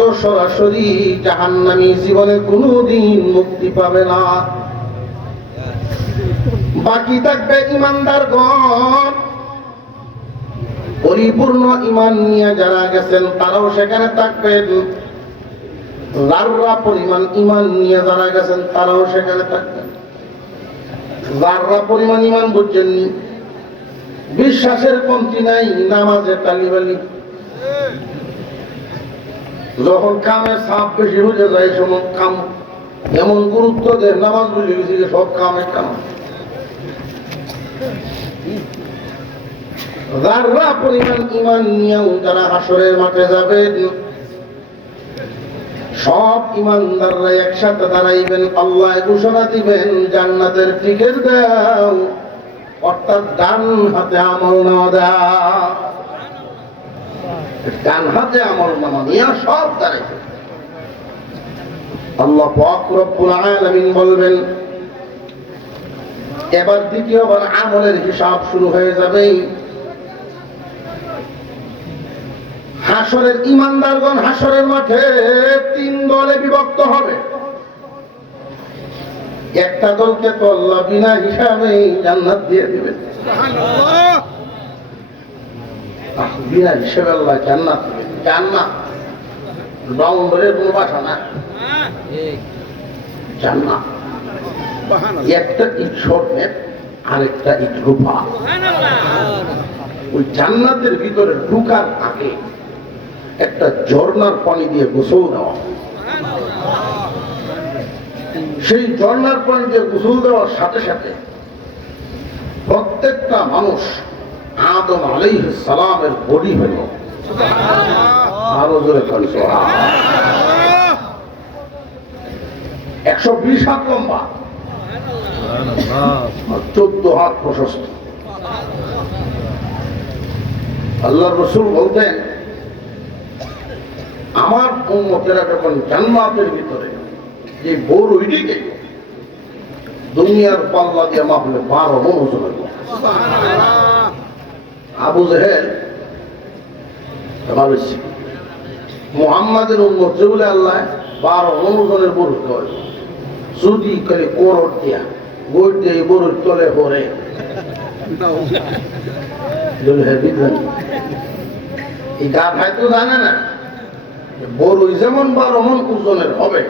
তো সরাসরি জাহান্নামী জীবনে কোনোদিন মুক্তি পাবে না। বাকি থাকবে ইমানদারগণ। পরিপূর্ণ ইমান নিয়ে যারা গেছেন, তারাও সেখানে থাকবেন। লাররা পরিমাণ ইমান নিয়ে যারা গেছেন, তারাও সেখানে থাকবেন। লাররা পরিমাণ ইমান বুঝছেননি বিশ্বাসের কমতি নাই নামাজের তালিবালি। যখন কামের চাপ বেশি হয়ে যায় সময় কাম, এমন গুরুত্ব দেয়, নামাজ বুঝে গেছি যে সব কামের কাম। যাররা পরিমাণ ইমান নিয়েও যারা হাসরের মাঠে যাবেন, সব ইমানদাররা একসাথে দাঁড়াইবেন, আল্লাহ ঘোষণা দিবেন, জান্নাতের টিকেট দাও, অর্থাৎ ডান হাতে আমল নামা দাও ডান হাতে আমল নামা নিয়ে সব দাঁড়াইবে আল্লাহ রব্বুল আলামিন বলবেন, এবার দ্বিতীয়বার আমলের হিসাব শুরু হয়ে যাবে। হাসরের ইমানদারগণ হাসরের মাঠে তিন দলে বিভক্ত হবে। একটা দলকে তো আল্লাহ বিনা হিসাবে জান্নাত দিয়ে দিবেন। হিসেবে আল্লাহ জান্নাত। দিবেন জান্নাত। নম্বরের কোনো বাসা না। জান্নাত। একটা ইট স্বর্ণের আরেকটা ইট রূপা। ওই জান্নাতের ভিতরে ঢুকার আগে একটা ঝর্ণার পানি দিয়ে গোসল দেওয়া। সেই ঝর্ণার পানি দিয়ে গোসল দেওয়ার সাথে সাথে প্রত্যেকটা মানুষ আদম আলাই সালামের বডি হইল আরও জোরে একশো বিশ হাত লম্বা। চোদ্দ হাত প্রশস্ত। আল্লাহ রসুল বলতেন আমার উন্মতেরা যখন জান্নাতের ভিতরে যে বড় ওইদিকে দুনিয়ার পাল্লা দিয়ে মাপলে বারো মন ওজন। আবু জেহেল ভাবেছি মোহাম্মদের উন্মত যে বলে আল্লাহ বারো ওজনের বড় করে যদি করে কোরট দিয়া, গোট দিয়ে বড় তলে পরে। এই জানে না বড় যেমন বারো মন ওজনের হবে,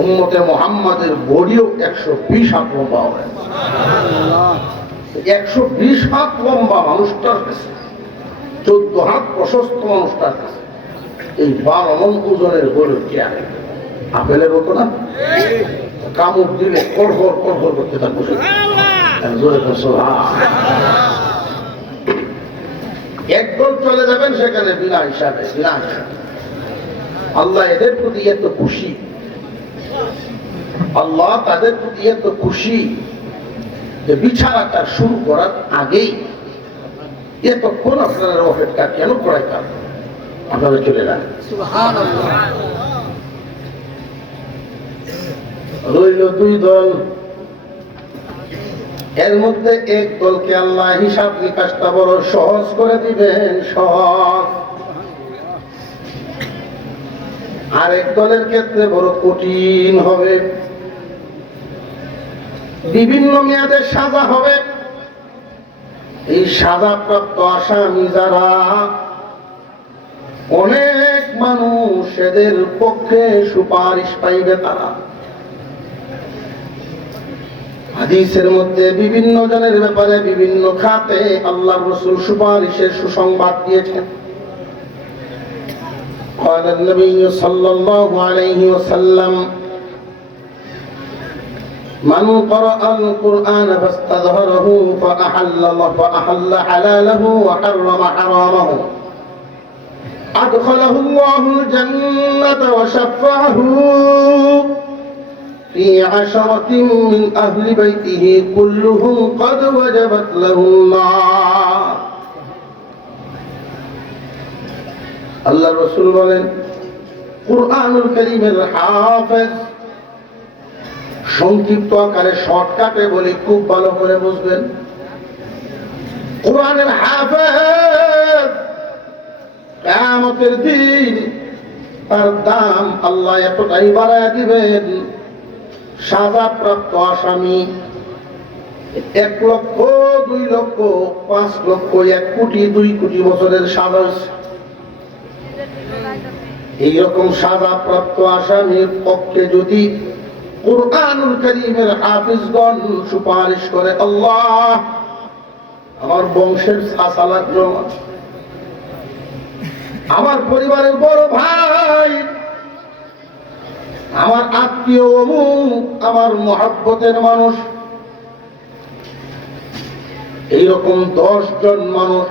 উম্মতে মোহাম্মদের বডিও একশো বিশ লম্বা হবে একশো বিশ হাত লম্বা মানুষটার কাছে, চোদ্দ হাত প্রশস্ত মানুষটার কাছে। এই বারো মন ওজনের গরু কে আনে? আপেলের মতো না? কামড় দিলে কড়হর কড়হর করতে থাকব সে। জোরে একদল চলে যাবেন সেখানে বিনা হিসাবে বিনা হিসাবে। আল্লাহ এদের প্রতি এত খুশি। আল্লাহ তাদের প্রতি এত খুশি। যে বিছানাটা শুরু করার আগেই এতক্ষণ আপনারা অপেক্ষা কেন করাইতাম? আপনারা চলে যান। রইল দুই দল। এর মধ্যে এক দলকে আল্লাহ হিসাব নিকাশটা বড় সহজ করে দিবেন সহজ। আরেক দলের ক্ষেত্রে বড় কঠিন হবে। বিভিন্ন মেয়াদে সাজা হবে এই সাজা প্রাপ্ত আসামি যারা অনেক মানুষ এদের পক্ষে সুপারিশ পাইবে তারা হাদিসের মধ্যে বিভিন্ন জনের ব্যাপারে বিভিন্ন খাতে আল্লাহ রসুল সুপারিশের সুসংবাদ দিয়েছেন قال النبي صلى الله عليه وسلم من قرأ القرآن فاستظهره فأحل, فأحل حلاله وحرم حرامه أدخله الله الجنة وشفعه في عشرة من أهل بيته كلهم قد وجبت له النار الله الرسول بولن قرآن الكريم الحافظ সংক্ষিপ্ত আকারে শর্টকাটে বলি, খুব ভালো করে বুঝবেন কোরআনের কিয়ামতের দিন তার দাম আল্লাহ এতটাই বাড়ায় দিবেন সাজাপ্রাপ্ত আসামি এক লক্ষ, দুই লক্ষ, পাঁচ লক্ষ, এক কোটি, দুই কোটি বছরের সাজা। এইরকম সাজাপ্রাপ্ত আসামির পক্ষে যদি কোরআনুল করিমের হাফিজগণ সুপারিশ করে, আল্লাহ আমার বংশের শাসা লাগল আমার পরিবারের বড় ভাই, আমার আত্মীয় অমুক, আমার মহাব্বতের মানুষ। এইরকম দশ জন মানুষ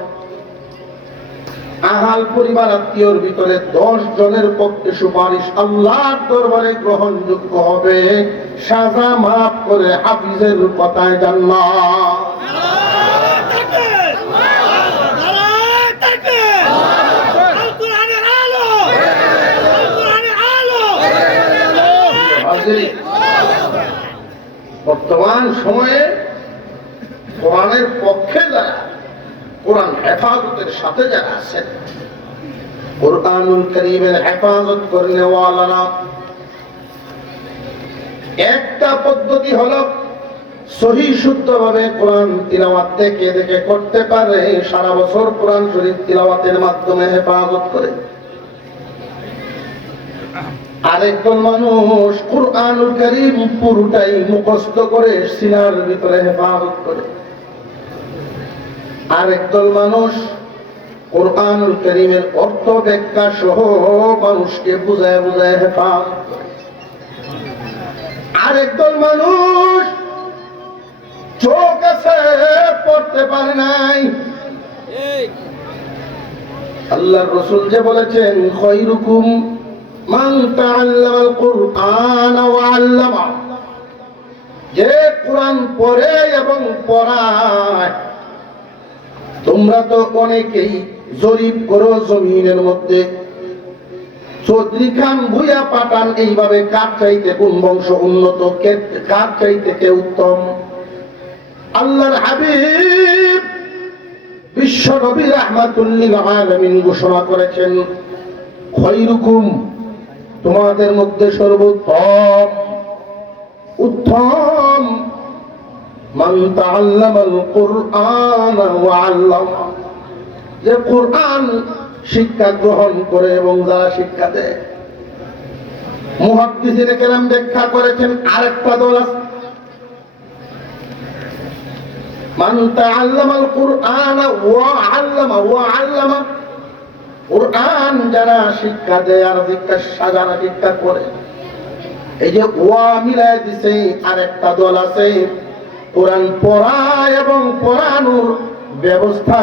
আহাল পরিবার আত্মীয়র ভিতরে দশ জনের পক্ষে সুপারিশ আল্লাহর দরবারে গ্রহণযোগ্য হবে। সাজা মাফ করে হাফিজের কথায় জান্নাত। বর্তমান সময়ে কোরআনের পক্ষে যারা কোরআন হেফাজতের সাথে যারা আছেন, কোরআনুল করিমের হেফাজত করলে ওয়ালারা একটা পদ্ধতি হলো সহি শুদ্ধভাবে কোরআন তিলাওয়াত দেখে দেখে করতে পারে, সারা বছর কোরআন শরীফ তিলাওয়াতের মাধ্যমে হেফাজত করে। আরেকজন মানুষ কোরআনুল করিম পুরোটাই মুখস্থ করে সিনার ভিতরে হেফাজত করে। আরেকদল মানুষ কোরআনুল করিমের অর্থ ব্যাখ্যা সহ মানুষকে বুঝায় বুঝায় হেফাজত করে আরেকদল মানুষ চোখ আছে, পড়তে পারে নাই। আল্লাহর রসুল যে বলেছেন, খৈরুকুম মান তাআল্লামাল কুরআন ওয়া আল্লামা। যে কোরআন পড়ে এবং পড়ায় তোমরা তো অনেকেই জরিপ করো জমিনের মধ্যে। চৌধুরী খান ভুইয়া পাঠান এইভাবে কার চাইতে কোন বংশ উন্নত কার চাইতে কে উত্তম? আল্লাহর হাবিব বিশ্ব নবী রাহমাতুল্লিল আলামিন ঘোষণা করেছেন, খৈরুকুম, তোমাদের মধ্যে সর্বোত্তম, উত্তম মান তাআল্লামাল কুরআন ওয়া আল্লামা যে কোরআন শিক্ষা গ্রহণ করে এবং যারা শিক্ষা দেয়। মুহাদ্দিসিনে কেরাম ব্যাখ্যা করেছেন, আরেকটা দল আছে। মান তাআল্লামাল কুরআন ওয়া আল্লামা ওয়া আল্লামা। কোরআন যারা শিক্ষা দেয় আর শিক্ষা সাজানা, শিক্ষা করে। এই যে ওয়া মিলায় দিছে, আরেকটা দল আছে। কোরআন পড়া এবং পড়ানোর ব্যবস্থা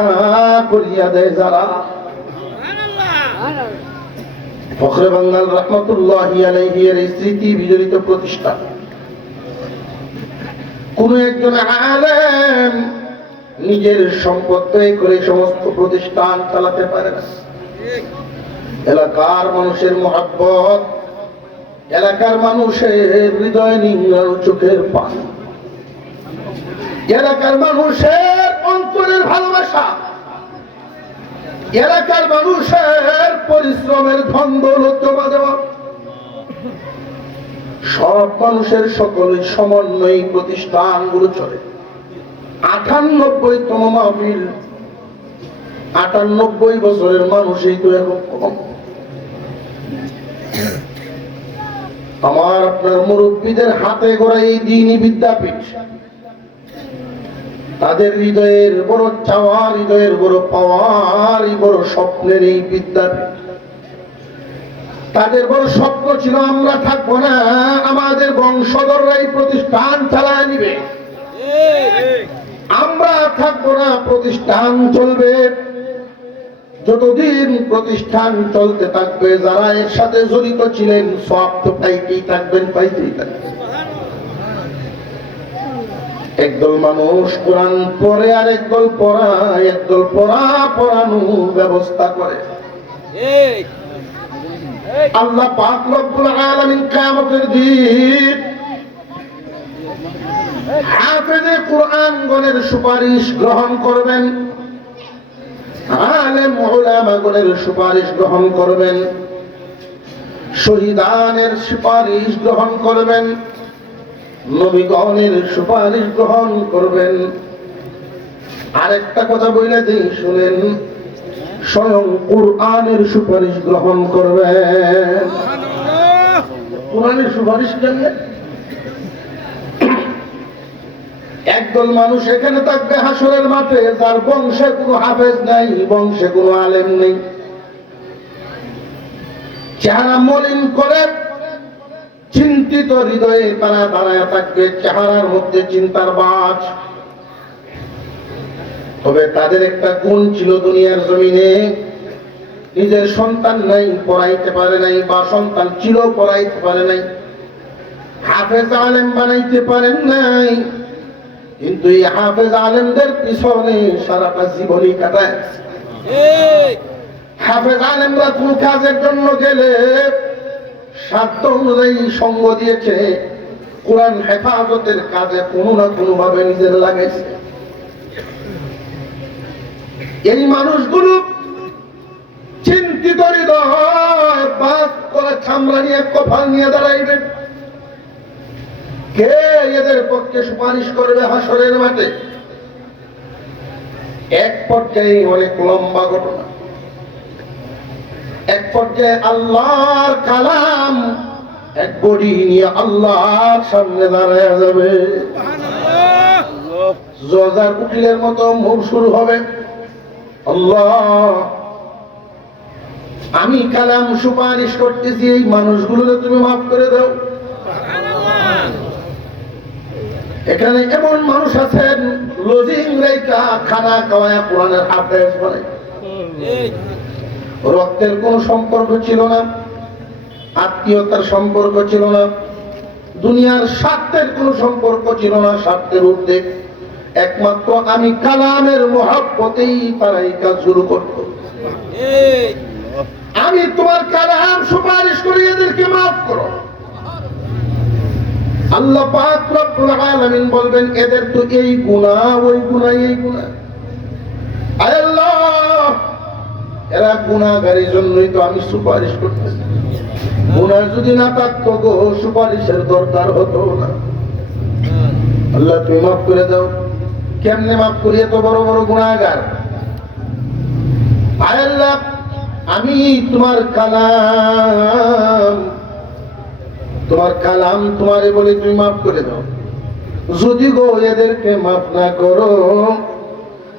করিয়া দেয় যারা। ফখরে বাঙ্গাল রহমতুল্লাহ স্মৃতি বিজড়িত প্রতিষ্ঠান কোন একজন আলেম নিজের সম্পদ ব্যয় করে সমস্ত প্রতিষ্ঠান চালাতে পারে না। এলাকার মানুষের মহাব্বত, এলাকার মানুষের হৃদয় নিংড়ানো চোখের পানি। এলাকার মানুষের অন্তরের ভালোবাসা। এলাকার মানুষের পরিশ্রমের ধন দৌলত জমা দেওয়া সব মানুষের সকল সমন্বয়ী প্রতিষ্ঠানগুলো চলে। আটানব্বই তম মাহফিল। আটানব্বই বছরের মানুষই তো এখন কম। আমার আপনার মুরব্বীদের হাতে গড়া এই দিনই বিদ্যাপীঠ। তাদের হৃদয়ের বড় চাওয়া হৃদয়ের বড় পাওয়ার বড় স্বপ্নের এই বিদ্যাপীঠ তাদের বড় স্বপ্ন ছিল, আমরা থাকব না, আমাদের বংশধররা এই প্রতিষ্ঠান চালায় নিবে। আমরা থাকব না, প্রতিষ্ঠান চলবে। যতদিন প্রতিষ্ঠান চলতে থাকবে, যারা এর সাথে জড়িত ছিলেন, সব তো পাইতেই থাকবেন পাইতেই থাকবেন। একদল মানুষ কোরআন পড়ে আর একদল পড়া একদল পড়া পড়ানোর ব্যবস্থা করে। আল্লাহ পাক রব্বুল আলামিন কিয়ামতের দিন হাফেজে কোরআন গণের সুপারিশ গ্রহণ করবেন আলেম উলামা গণের সুপারিশ গ্রহণ করবেন শহীদানের সুপারিশ গ্রহণ করবেন নবীগণের সুপারিশ গ্রহণ করবেন। আরেকটা কথা বলে দিই শুনেন। স্বয়ং কোরআনের সুপারিশ গ্রহণ করবেন। কোরআনের সুপারিশ কেমনে? একদল মানুষ এখানে থাকবে হাসরের মাঠে, যার বংশে কোনো হাফেজ নাই, বংশে কোনো আলেম নেই। চেহারা মলিন করে চিন্তিত হৃদয়ে তারা দাঁড়ায় থাকবে চেহারার মধ্যে চিন্তার বাজ। তবে তাদের একটা গুণ ছিল দুনিয়ার জমিনে নিজের সন্তান নাই পড়াইতে পারে নাই বা সন্তান ছিল পড়াইতে পারে নাই। হাফেজ আলেম বানাইতে পারেন নাই কিন্তু এই হাফেজ আলেমদের পিছনে সারাটা জীবনই কাটায়। হাফেজ আলেমরা কোন কাজের জন্য গেলে সাধ্য অনুযায়ী সঙ্গ দিয়েছে। কোরআন হেফাজতের কাজে কোনো না কোনো ভাবে নিজের লাগাইছে এই মানুষগুলো চিন্তিত হৃদয় বাদ করে খামরা নিয়ে, কপাল নিয়ে দাঁড়াইবে। কে এদের পক্ষে সুপারিশ করবে হাসরের মাঠে? এক পর্যায়ে অনেক লম্বা ঘটনা। এক পর্যায়ে আল্লাহর কালাম এক বডি নিয়ে আল্লাহর সামনে দাঁড়ায় যাবে। জজার উকিলের মতো মুখ শুরু হবে। আল্লাহ, আমি কালাম সুপারিশ করতেছি এই মানুষগুলোকে তুমি মাফ করে দাও। এখানে এমন মানুষ আছেন, লজিং রেখা খানা খাওয়ায় কোরআনের হাফেজ বলে। রক্তের কোন সম্পর্ক ছিল না, আত্মীয়তার সম্পর্ক ছিল না, দুনিয়ার স্বার্থের কোন সম্পর্ক ছিল না স্বার্থের ঊর্ধ্বে। একমাত্র আমি কালামের মহাব্বতেই তারা এই কাজ শুরু করত আমি তোমার কালাম সুপারিশ করি এদেরকে মাফ করো। আল্লাহ পাক রব্বুল আলামিন বলবেন, এদের তো এই গুনাহ, ওই গুনাহ, এই গুনাহ। আল্লাহ! এরা গুনাহগারের জন্যই তো আমি সুপারিশ করতেছি। গুনাহ যদি না থাকতো গো, সুপারিশের দরকার হতো না। আল্লাহ, তুমি মাফ করে দাও। কেমনে মাফ করি? এত বড় বড় গুনাহগার আয় আল্লাহ, আমি তোমার কালাম। তোমার কালাম তোমারে বলে তুমি মাফ করে দাও। যদি গো এদেরকে মাফ না করো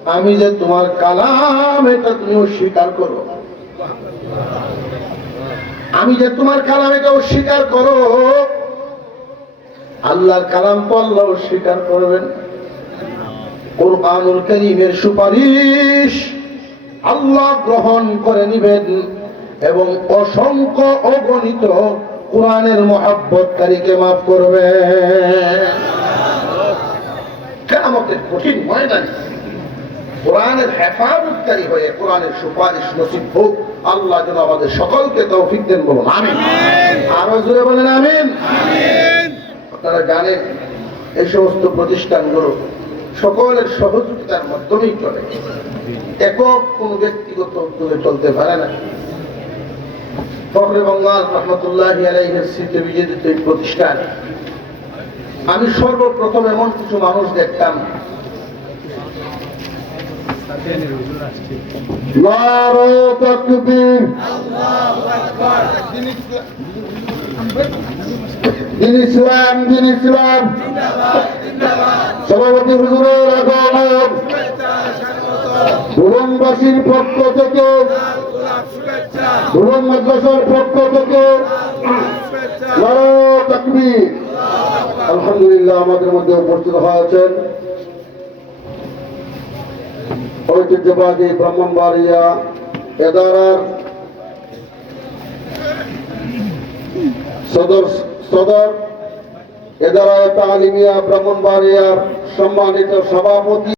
আমি যে তোমার কালাম, এটা তুমি অস্বীকার করো। আমি যে তোমার কালাম এটা অস্বীকার করো। আল্লাহর কালাম তো অস্বীকার করবেন। কোরআনুল করিমের সুপারিশ আল্লাহ গ্রহণ করে নিবেন এবং অসংখ্য অগণিত কোরআনের মহাব্বতকারীকে মাফ করবে কেমতের কঠিন ময়দানে কোরআনের হেফাজতকারী হয়ে কোরআনের সুপারিশ নসিব হোক আল্লাহ যেন আমাদের সকলকে তৌফিক দেন বলুন আমিন। আরও জোরে বলেন আমিন। আপনারা জানেন এই সমস্ত প্রতিষ্ঠানগুলো সকলের সহযোগিতার মাধ্যমেই চলে। একক কোন ব্যক্তিগত উদ্যোগে চলতে পারে না। ফখরে বঙ্গাল রহমতুল্লাহ আলাইহের স্মৃতি বিজেদিত এই প্রতিষ্ঠান। আমি সর্বপ্রথম এমন কিছু মানুষ দেখতাম দিন ইসলাম সভাপতি হুজুরের আগমন। ভুবনবাসীর পক্ষ থেকে। ভুবন মাদ্রাসার পক্ষ থেকে। আলহামদুলিল্লাহ, আমাদের মধ্যে উপস্থিত হয়েছেন। ঐতিহ্যবাদী ব্রাহ্মণবাড়িয়া এদারার সদর সদর এদারায় তালিমিয়া ব্রাহ্মণবাড়িয়ার সম্মানিত সভাপতি